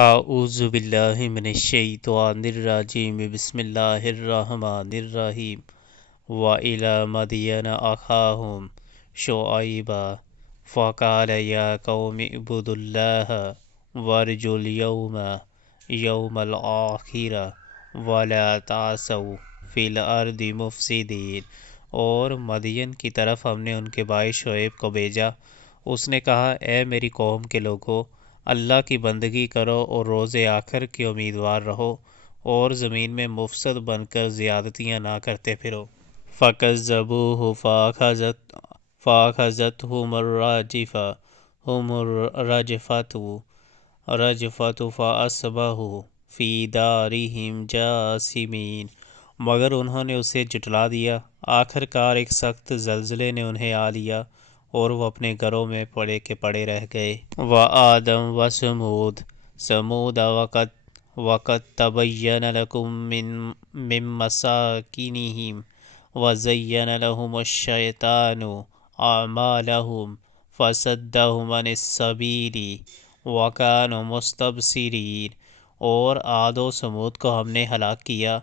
اعوذ باللہ من الشیطان الرجیم بسم اللہ الرحمن الرحیم وَإِلَى مَدْيَنَ أَخَاهُمْ شُعَيْبًا فَقَالَ يَا قَوْمِ اعْبُدُوا اللَّهَ وَارْجُوا الْيَوْمَ الْآخِرَ وَلَا تَعْثَوْا فِي الْأَرْضِ مُفْسِدِينَ۔ اور مدین کی طرف ہم نے ان کے بھائی شعیب کو بھیجا۔ اس نے کہا، اے میری قوم کے لوگو، اللہ کی بندگی کرو اور روز آخر کے امیدوار رہو، اور زمین میں مفسد بن کر زیادتیاں نہ کرتے پھرو۔ فَكَذَّبُوهُ فَأَخَذَتْهُمُ الرَّجْفَةُ فَأَصْبَحُوا فِي دَارِهِمْ جَاثِمِينَ۔ مگر انہوں نے اسے جھٹلا دیا، آخر کار ایک سخت زلزلے نے انہیں آ لیا اور وہ اپنے گھروں میں پڑے کے پڑے رہ گئے۔ وَعَادٌ وَثَمُودَ وَقَدْ تَبَيَّنَ لَكُم مِّن مَّسَاكِنِهِمْ وَزَيَّنَ لَهُمُ الشَّيْطَانُ أَعْمَالَهُمْ فَصَدَّهُمْ عَنِ السَّبِيلِ وَكَانُوا مُسْتَبْصِرِينَ۔ اور عاد و ثمود کو ہم نے ہلاک کیا۔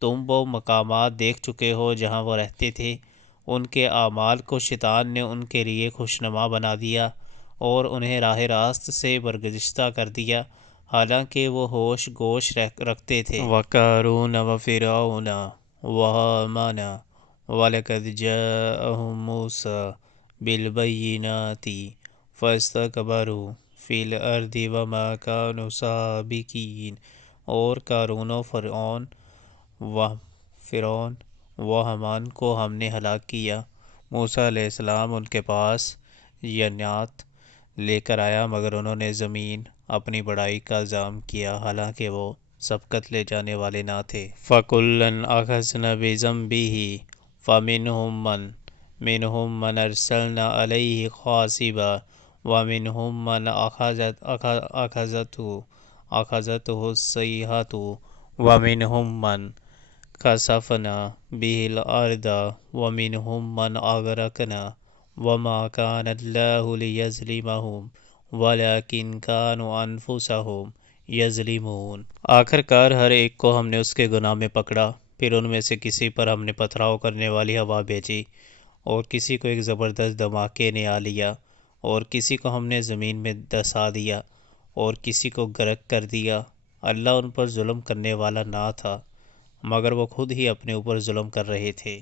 تم وہ مقامات دیکھ چکے ہو جہاں وہ رہتے تھے۔ ان کے اعمال کو شیطان نے ان کے لیے خوشنما بنا دیا اور انہیں راہ راست سے برگزشتہ کر دیا، حالانکہ وہ ہوش گوش رکھتے تھے۔ وَقَارُونَ وَفِرْعَوْنَ وَهَامَانَ وَلَقَدْ جَاءَهُم مُوسَىٰ بِالْبَيِّنَاتِ فَاسْتَكْبَرُوا فِي الْأَرْضِ وَمَا كَانُوا سَابِقِينَ۔ اور قارون و فرعون و حامان کو ہم نے ہلاک کیا۔ موسیٰ علیہ السلام ان کے پاس بینات لے کر آیا، مگر انہوں نے زمین اپنی بڑائی کا الزام کیا، حالانکہ وہ سبقت لے جانے والے نہ تھے۔ فَكُلًّا أَخَذْنَا بِذَنبِهِ فَمِنْهُم مَّنْ أَرْسَلْنَا عَلَيْهِ حَاصِبًا وَمِنْهُم مَّنْ أَخَذَتْهُ الصَّيْحَةُ وَمِنْهُم مَّنْ خَسَفْنَا بِهِ الْأَرْضَ وَمِنْهُم مَّنْ أَغْرَقْنَا وَمَا كَانَ اللَّهُ لِيَظْلِمَهُمْ وَلَٰكِن كَانُوا أَنفُسَهُمْ يَظْلِمُونَ۔ آخر کار ہر ایک کو ہم نے اس کے گناہ میں پکڑا، پھر ان میں سے کسی پر ہم نے پتھراؤ کرنے والی ہوا بھیجی، اور کسی کو ایک زبردست دھماکے نے آ لیا، اور کسی کو ہم نے زمین میں دسا دیا، اور کسی کو غرق کر دیا۔ اللہ ان پر ظلم کرنے والا نہ تھا، مگر وہ خود ہی اپنے اوپر ظلم کر رہے تھے۔